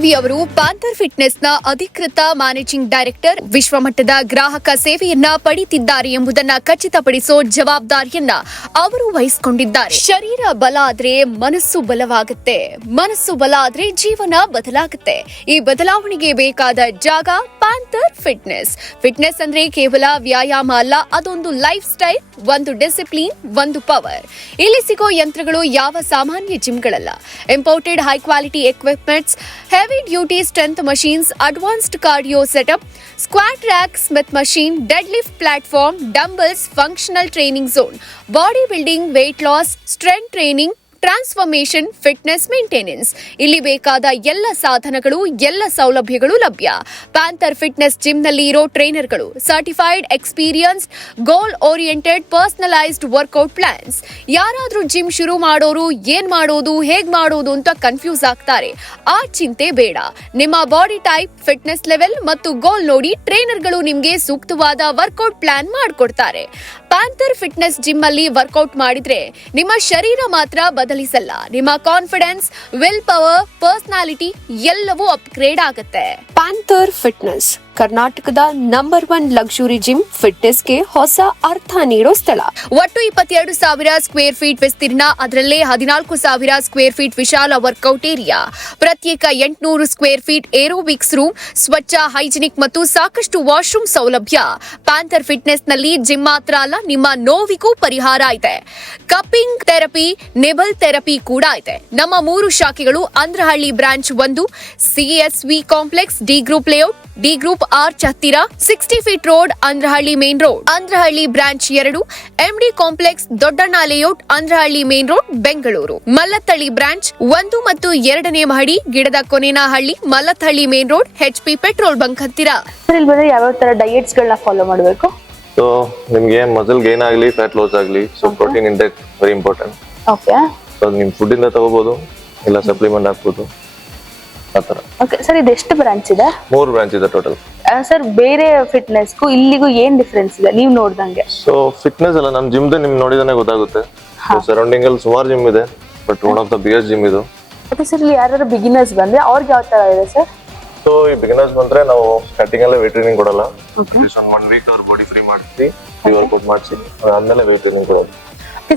ದೇವಿ ಅವರು ಪ್ಯಾಂಥರ್ ಫಿಟ್ನೆಸ್ನ ಅಧಿಕೃತ managing director. ವಿಶ್ವಮಟ್ಟದ ಗ್ರಾಹಕ ಸೇವೆಯನ್ನ ಪಡೆಯುತ್ತಿದ್ದಾರೆ ಎಂಬುದನ್ನು ಖಚಿತಪಡಿಸೋ ಜವಾಬ್ದಾರಿಯನ್ನ ಅವರು ವಹಿಸಿಕೊಂಡಿದ್ದಾರೆ. ಶರೀರ ಬಲ ಆದ್ರೆ ಮನಸ್ಸು ಬಲವಾಗುತ್ತೆ, ಮನಸ್ಸು ಬಲ ಆದ್ರೆ ಜೀವನ ಬದಲಾಗುತ್ತೆ. ಈ ಬದಲಾವಣೆಗೆ ಬೇಕಾದ ಜಾಗ ಪ್ಯಾಂಥರ್ ಫಿಟ್ನೆಸ್. ಫಿಟ್ನೆಸ್ ಅಂದ್ರೆ ಕೇವಲ ವ್ಯಾಯಾಮ ಅಲ್ಲ, ಅದೊಂದು ಲೈಫ್ ಸ್ಟೈಲ್, ಒಂದು ಡಿಸಿಪ್ಲಿನ್, ಒಂದು ಪವರ್. ಇಲ್ಲಿ ಸಿಗೋ ಯಂತ್ರಗಳು ಯಾವ ಸಾಮಾನ್ಯ ಜಿಮ್ಗಳಲ್ಲ. Imported high quality equipments, heavy duty strength machines, advanced cardio setup, squat rack, Smith machine, deadlift platform, dumbbells, functional training zone, bodybuilding, weight loss, strength training, transformation, fitness maintenance. ಇಲ್ಲಿ ಬೇಕಾದ ಎಲ್ಲ ಸಾಧನಗಳು, ಎಲ್ಲ ಸೌಲಭ್ಯಗಳು ಲಭ್ಯ. ಪ್ಯಾಂಥರ್ ಫಿಟ್ನೆಸ್ ಜಿಮ್ ನಲ್ಲಿ ಇರೋ ಟ್ರೈನರ್ಗಳು certified, experienced, goal oriented, personalised workout plans. ಯಾರಾದ್ರೂ ಜಿಮ್ ಶುರು ಮಾಡೋರು ಏನ್ ಮಾಡೋದು, ಹೇಗ್ ಮಾಡೋದು ಅಂತ ಕನ್ಫ್ಯೂಸ್ ಆಗ್ತಾರೆ. ಆ ಚಿಂತೆ ಬೇಡ. ನಿಮ್ಮ ಬಾಡಿ ಟೈಪ್, ಫಿಟ್ನೆಸ್ ಲೆವೆಲ್ ಮತ್ತು ಗೋಲ್ ನೋಡಿ ಟ್ರೈನರ್ಗಳು ನಿಮ್ಗೆ ಸೂಕ್ತವಾದ ವರ್ಕೌಟ್ ಪ್ಲಾನ್ ಮಾಡಿಕೊಡ್ತಾರೆ. ಪ್ಯಾಂಥರ್ ಫಿಟ್ನೆಸ್ ಜಿಮ್ ಅಲ್ಲಿ ವರ್ಕೌಟ್ ಮಾಡಿದ್ರೆ ನಿಮ್ಮ ಶರೀರ ಮಾತ್ರ ಬದಲಿಸಲ್ಲ, ನಿಮ್ಮ ಕಾನ್ಫಿಡೆನ್ಸ್, ವಿಲ್ ಪವರ್, ಪರ್ಸನಾಲಿಟಿ ಎಲ್ಲವೂ ಅಪ್ಗ್ರೇಡ್ ಆಗುತ್ತೆ. ಪ್ಯಾಂಥರ್ ಫಿಟ್ನೆಸ್ ಕರ್ನಾಟಕದ ನಂಬರ್ 1 ಲಕ್ಸುರಿ ಜಿಮ್. ಫಿಟ್ನೆಸ್ಗೆ ಹೊಸ ಅರ್ಥ ನೀಡೋ ಸ್ಥಳ. ಒಟ್ಟು 22,000 ಸ್ಕ್ವೇರ್ ಫೀಟ್ ವಿಸ್ತೀರ್ಣ, ಅದರಲ್ಲೇ 14,000 ಸ್ಕ್ವೇರ್ ಫೀಟ್ ವಿಶಾಲ ವರ್ಕೌಟ್ ಏರಿಯಾ, ಪ್ರತ್ಯೇಕ 800 ಸ್ಕ್ವೇರ್ ಫೀಟ್ ಏರೋಬಿಕ್ಸ್ ರೂಮ್, ಸ್ವಚ್ಛ, ಹೈಜಿನಿಕ್ ಮತ್ತು ಸಾಕಷ್ಟು ವಾಶ್ರೂಮ್ ಸೌಲಭ್ಯ. ಪ್ಯಾಂಥರ್ ಫಿಟ್ನೆಸ್ ನಲ್ಲಿ ಜಿಮ್ ಮಾತ್ರ ಅಲ್ಲ, ನಿಮ್ಮ ನೋವಿಗೂ ಪರಿಹಾರ ಇದೆ. ಕಪ್ಪಿಂಗ್ ಥೆರಪಿ, ನಿಬಲ್ ಥೆರಪಿ ಕೂಡ ಇದೆ. ನಮ್ಮ 3 ಶಾಖೆಗಳು: Andrahalli branch 1, CSV complex, D group layout, D group arch ಹತ್ತಿರ, 60 feet road, Andrahalli main road. Andrahalli branch 2, MD complex, Doddanna layout, Andrahalli main road, Bengaluru. Mallathahalli branch 1 ಮತ್ತು 2ನೇ ಮಹಡಿ, Gidada Konenahalli, Mallathahalli main road, HP petrol bunk ಹತ್ತಿರ. ಇಲ್ಲಿ ಬಂದ್ರೆ ಯಾವ ತರ ಡಯಟ್ಸ್ ಗಳನ್ನ ಫಾಲೋ ಮಾಡಬೇಕು? ಸೊ ನಿಮ್ಗೆ ಮಸಲ್ ಗೇನ್ ಆಗಲಿ, ಫ್ಯಾಟ್ ಲಾಸ್ ಆಗಲಿ, so protein intake very important. Okay. So ನಿಮ್ ಫುಡ್ ಇಂದ ತಗೋಬಹುದು, ಇಲ್ಲ ಸಪ್ಲಿಮೆಂಟ್ ಹಾಕ್ಬೋದು, ಆತರ. ಓಕೆ ಸರ್, ಇದು ಎಷ್ಟು ಬ್ರಾಂಚ್ ಇದೆ? 3 ಬ್ರಾಂಚ್ ಇದೆ ಟೋಟಲ್. ಸರ್, ಬೇರೆ ಫಿಟ್ನೆಸ್ಗೂ ಇಲ್ಲಿಗೂ ಏನ್ ಡಿಫರೆನ್ಸ್ ಇದೆ ನೀವು ನೋಡ್ದಂಗೆ? ಸೊ ಫಿಟ್ನೆಸ್ ಎಲ್ಲ ನಮ್ ಜಿಮ್ ನಿಮ್ ನೋಡಿದಾನೆ ಗೊತ್ತಾಗುತ್ತೆ. ಸರೌಂಡಿಂಗ್ ಅಲ್ಲಿ ಸುಮಾರು ಜಿಮ್ ಇದೆ, but one of the biggest gym ಇದು. ಓಕೆ ಸರ್, ಇಲ್ಲಿ ಯಾರು ಬಿಗಿನರ್ಸ್ ಬಂದ್ರೆ ಅವ್ರಿಗೆ ಯಾವ ತರ ಇದೆ ಸರ್? ಸೊ ಈ ಬಿಗಿನರ್ಸ್ ಬಂದ್ರೆ ನಾವು ಸ್ಟಾರ್ಟಿಂಗ್ ಅಲ್ಲೇ ವೇಟ್ ಟ್ರೈನಿಂಗ್ ಕೊಡಲ್ಲ. 1 ವೀಕ್ ಅವ್ರ ಬಾಡಿ ಫ್ರೀ ಮಾಡಿಸಿ, ವರ್ಕೌಟ್ ಮಾಡಿಸಿ, ಆದ್ಮೇಲೆ ವೇಟ್ ಟ್ರೈನಿಂಗ್ ಕೊಡೋದು.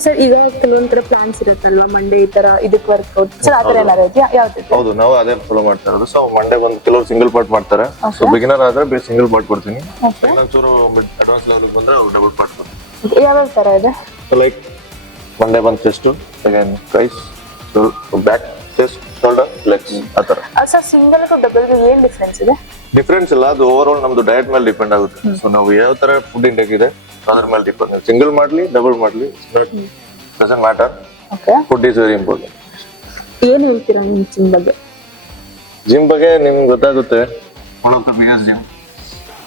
ಸರ್, ಈಗ ಕೆಲವೊಂಥರ ಪ್ಲಾನ್ಸ್ ಇರುತ್ತಲ್ವಾ, ಮಂಡೇ ಈ ತರ ಇದಕ್ಕೆ ವರ್ಕೌಟ್, ಸರ್ ಆತರ ಏನಾದ್ರು ಇದೆಯಾ? ಯಾವ್ದು? ಹೌದು, ನಾವು ಅದೇ ಫಾಲೋ ಮಾಡ್ತಾ ಇರೋದು. ಸೊ ಮಂಡೇ ಬಂದು ಕೆಲವರು ಸಿಂಗಲ್ ಪಾರ್ಟ್ ಮಾಡ್ತಾರೆ. ಸೊ ಬಿಗಿನರ್ ಆದ್ರೆ ಸಿಂಗಲ್ ಪಾರ್ಟ್ ಕೊಡ್ತೀನಿ. ಇನ್ನೊಂಚೂರು ಅಡ್ವಾನ್ಸ್ ಲೆವೆಲ್ ಬಂದ್ರೆ ಡಬಲ್ ಪಾರ್ಟ್ ಕೊಡ್ತೀನಿ. ಯಾವ್ಯಾವ ತರ ಇದೆ? ಲೈಕ್ ಮಂಡೇ ಬಂದು chest, again tries, back, chest, shoulder, legs, ಆತರ. ಸರ್, ಸಿಂಗಲ್ ಡಬಲ್ ಏನ್ ಡಿಫರೆನ್ಸ್ ಇದೆ? ಡಿಫರೆನ್ಸ್ ಇಲ್ಲ, ಅದು ಓವರ್ ಆಲ್ ನಮ್ದು ಡಯಟ್ ಮೇಲೆ ಡಿಪೆಂಡ್ ಆಗುತ್ತೆ. ಸೊ ನಾವು ಯಾವ ತರ ಫುಡ್ ಇಂಟೇಕ್ ಇದೆ ಅದ್ರ ಮೇಲೆ ಡಿಪೆಂಡ್. ಸಿಂಗಲ್ ಮಾಡ್ಲಿ, ಡಬಲ್ ಮಾಡ್ಲಿ, doesn't matter. Food is very important. ಏನ್ ಹೇಳ್ತೀರಾ ನಿಮ್ ಜಿಮ್ ಬಗ್ಗೆ? ಜಿಮ್ ಬಗ್ಗೆ ನಿಮ್ಗೆ ಗೊತ್ತಾಗುತ್ತೆ, one of the biggest gym.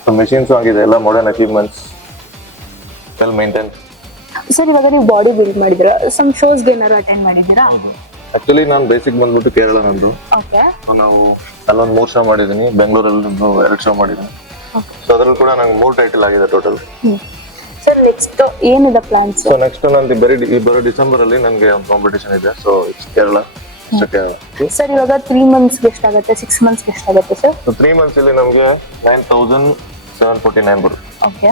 So machines ಆಗಿದೆ, ಎಲ್ಲ modern achievements, well maintain. Sir, ಇವಾಗ ನೀವು ಬಾಡಿ ಬಿಲ್ಡ್ ಮಾಡಿದಿರಾ, ಸಮ್ ಶೋಸ್ಗೆ ಏನಾದ್ರು ಅಟೆಂಡ್ ಮಾಡಿದ್ದೀರಾ? ಹೌದು. ಆಕ್ಚುಲಿ ನಾನು ಬೇಸಿಕ್ ಬಂದ್ಬಿಟ್ಟು ಕೇರಳ ನಂದು. ಓಕೆ. ನಾವು ಅಲ್ಲೊಂದು 3 ಶೋ ಮಾಡಿದ್ದೀನಿ, ಬೆಂಗಳೂರಲ್ಲಿ 2 ಶೋ ಮಾಡಿದ್ದೀನಿ. ಸೊ ಅದ್ರಲ್ಲಿ ಕೂಡ ನಂಗೆ 3 ಟೈಟಲ್ ಆಗಿದೆ ಟೋಟಲ್. ಸರ್, ನೆಕ್ಸ್ಟ್ ಏನಿದೆ ಪ್ಲಾನ್ಸ್? ಸೊ ನೆಕ್ಸ್ಟ್ ನಂದು ಬರೋ ಡಿಸೆಂಬರ್ ಅಲ್ಲಿ ನನಗೆ ಒಂದು ಕಾಂಪಿಟೇಷನ್ ಇದೆ. So it's Kerala. ಸರ್, ಇವಾಗ 3 ಮಂತ್ಸ್ ಎಷ್ಟಾಗುತ್ತೆ, 6 ಮಂತ್ಸ್ ಎಷ್ಟಾಗುತ್ತೆ ಸರ್? ಸೊ 3 ಮಂತ್ಸ್ ಅಲ್ಲಿ ನಮಗೆ 9,749 ಬರುತ್ತೆ. ಓಕೆ.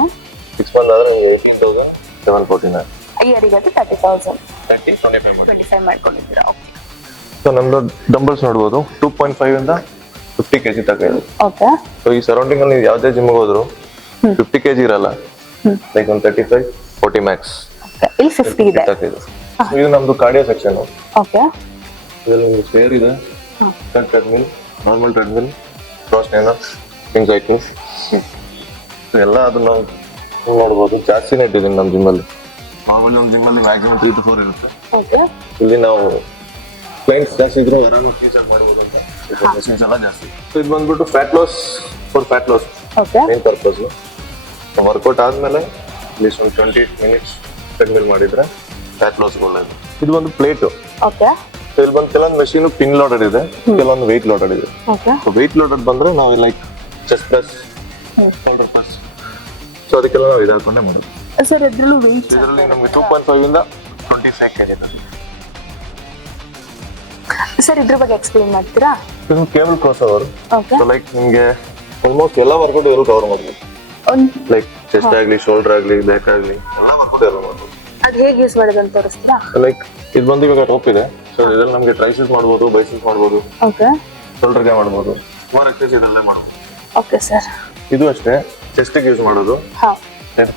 6 ಮಂತ್ ಆದ್ರೆ 18,749. ಇಯರಿಗೆ 30,000 25 ಮಾಡ್ಕೊಂಡಿದ್ದೀರಾ? ಓಕೆ. ಸೊ ನಮ್ದು ಡಂಬಲ್ಸ್ ನೋಡ್ಬೋದು, 2.5 ಇಂದ 50 kg ತನಕ ಇದೆ. ಓಕೆ. ಸೊ ಈ ಸರೌಂಡಿಂಗ್ ಅಲ್ಲಿ ಯಾವುದೇ ಜಿಮ್ ಹೋದ್ರು 50 kg ಇರಲ್ಲ, ಲೈಕ್ ಒಂದು 35-40 ಮ್ಯಾಕ್ಸ್. ಇಲ್ಲಿ 50 ಇದೆ. ಇದು ನಮ್ದು ಕಾರ್ಡಿಯೋ ಸೆಕ್ಷನ್. ಓಕೆ. ಇದರಲ್ಲಿ ಒಂದು ಸ್ಟೇರ್ ಇದೆ, treadmill, normal treadmill, cross trainer, swing cycling, ಎಲ್ಲ ಅದನ್ನ ನೋಡ್ಬೋದು. ಜಾಸ್ತಿನೇ ಇಟ್ಟಿದ್ದೀನಿ ನಮ್ಮ ಜಿಮ್ ಅಲ್ಲಿ. ನಾರ್ಮಲ್ ನಮ್ಮ ಜಿಮ್ ಅಲ್ಲಿ ಮ್ಯಾಕ್ಸಿಮಮ್ 3 to 4 ಇರುತ್ತೆ. ಓಕೆ. ಇಲ್ಲಿ ನಾವು ಕ್ಲೈಂಟ್ಸ್ ಜಾಸ್ತಿ ಇದ್ರು ಆರಾಮಾಗಿ ಟೀಚರ್ ಮಾಡ್ಬೋದು ಅಂತ ಮೆಷಿನ್ಸ್ ಎಲ್ಲ ಜಾಸ್ತಿ. ಸೊ ಇದು ಬಂದ್ಬಿಟ್ಟು fat loss, for fat loss main purpose. Workout ಆದ್ಮೇಲೆ ಅಟ್ಲೀಸ್ಟ್ ಒಂದು 20 ಮಿನಿಟ್ಸ್ ಟ್ರೆಡ್ಮಿಲ್ ಮಾಡಿದ್ರೆ ಫ್ಯಾಟ್ ಲಾಸ್ ಒಳ್ಳೆಯದು. ಇದು ಒಂದು ಪ್ಲೇಟ್. ಓಕೆ. ಇಲ್ಲಿ ಬಂದು ಕೆಲವೊಂದು ಮೆಷಿನ್ ಪಿನ್ ಲೋಡೆಡ್ ಇದೆ, ಕೆಲವೊಂದು ವೆಯ್ಟ್ ಲೋಡೆಡ್ ಇದೆ. ಸೊ ವೆಯ್ಟ್ ಲೋಡೆಡ್ ಬಂದ್ರೆ ನಾವು like chest press, shoulder press, so ಅದಕ್ಕೆಲ್ಲ ನಾವು ಇದು ಹಾಕೊಂಡೇ ಮಾಡೋದು. ಸರ್, ಇದರಲ್ಲೂ ವೆಯ್ಟ್ ಇದರಲ್ಲಿ ನಮಗೆ 2.5 ಇಂದ 25 kg ಇದೆ. ಸರ್ ಇದ್ರ ಬಗ್ಗೆ ಎಕ್ಸ್ಪ್ಲೇನ್ ಮಾಡ್ತೀರಾ? ಇದು cable cross over. Okay. So like ನಿಮಗೆ ಆಲ್ಮೋಸ್ಟ್ ಎಲ್ಲ ವರ್ಕೌಟ್ ಇವರು ಕವರ್ ಮಾಡ್ಬೋದು. ಲೈಕ್ ಚೆಸ್ಟ್ ಆಗ್ಲಿ, ಶೋಲ್ಡರ್ ಆಗ್ಲಿ, ಬ್ಯಾಕ್ ಆಗ್ಲಿ, ಎಲ್ಲ ವರ್ಕೌಟ್ ಇವರು ಮಾಡ್ಬೋದು. ಅದು ಹೇಗೆ ಯೂಸ್ ಮಾಡೋದು ಅಂತ ತೋರಿಸ್ತೀರಾ? ಲೈಕ್ ಇದು ಬಂದು ಇವಾಗ ಟಾಪ್ ಇದೆ. ಸೊ ಇದ್ರಲ್ಲಿ ನಮಗೆ ಟ್ರೈಸೆಪ್ಸ್ ಮಾಡ್ಬೋದು, ಬೈಸೆಪ್ಸ್ ಮಾಡ್ಬೋದು, ಓಕೆ. ಶೋಲ್ಡರ್ಗೆ ಮಾಡ್ಬೋದು, ಸುಮಾರು ಎಕ್ಸರ್ಸೈಸ್ ಇದರಲ್ಲೇ ಮಾಡ್ಬೋದು. Okay sir. ಇದು ಅಷ್ಟೇ ಚೆಸ್ಟಿಗೆ ಯೂಸ್ ಮಾಡೋದು. ಹಾ.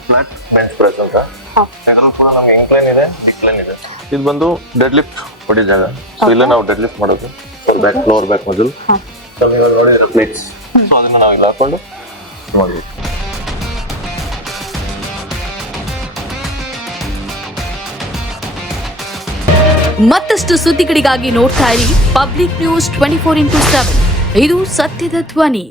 ಫ್ಲಾಟ್ ಬೆಂಚ್ ಪ್ರೆಸ್ ಅಂತ. ಹಾ. ಇದರಲ್ಲೂ ಕೂಡ ನಮಗೆ ಇನ್ಕ್ಲೈನ್ ಇದೆ, ಡಿಕ್ಲೈನ್ ಇದೆ. ಇದು ಬಂದು ಡೆಡ್ ಲಿಫ್ಟ್ ಹೊಡಿ ಜಾಗ. ಸೊ ಇಲ್ಲೇ ನಾವು ಡೆಡ್ ಲಿಫ್ಟ್ ಮಾಡೋದು. For back, lower back muscle. ನಮಗೆ ನೋಡಿದ್ರೆ ಪ್ಲೇಟ್ಸ್. ಸೊ ಅದನ್ನ ನಾವು ಇಲ್ಲಿ ಹಾಕೊಂಡು ಮಾಡ್ಬೋದು. ಮತ್ತಷ್ಟು ಸುದ್ದಿಗಳಿಗಾಗಿ ನೋಡ್ತಾ ಇರಿ ಪಬ್ಲಿಕ್ ನ್ಯೂಸ್ 24x7. ಇದು ಸತ್ಯದ ಧ್ವನಿ.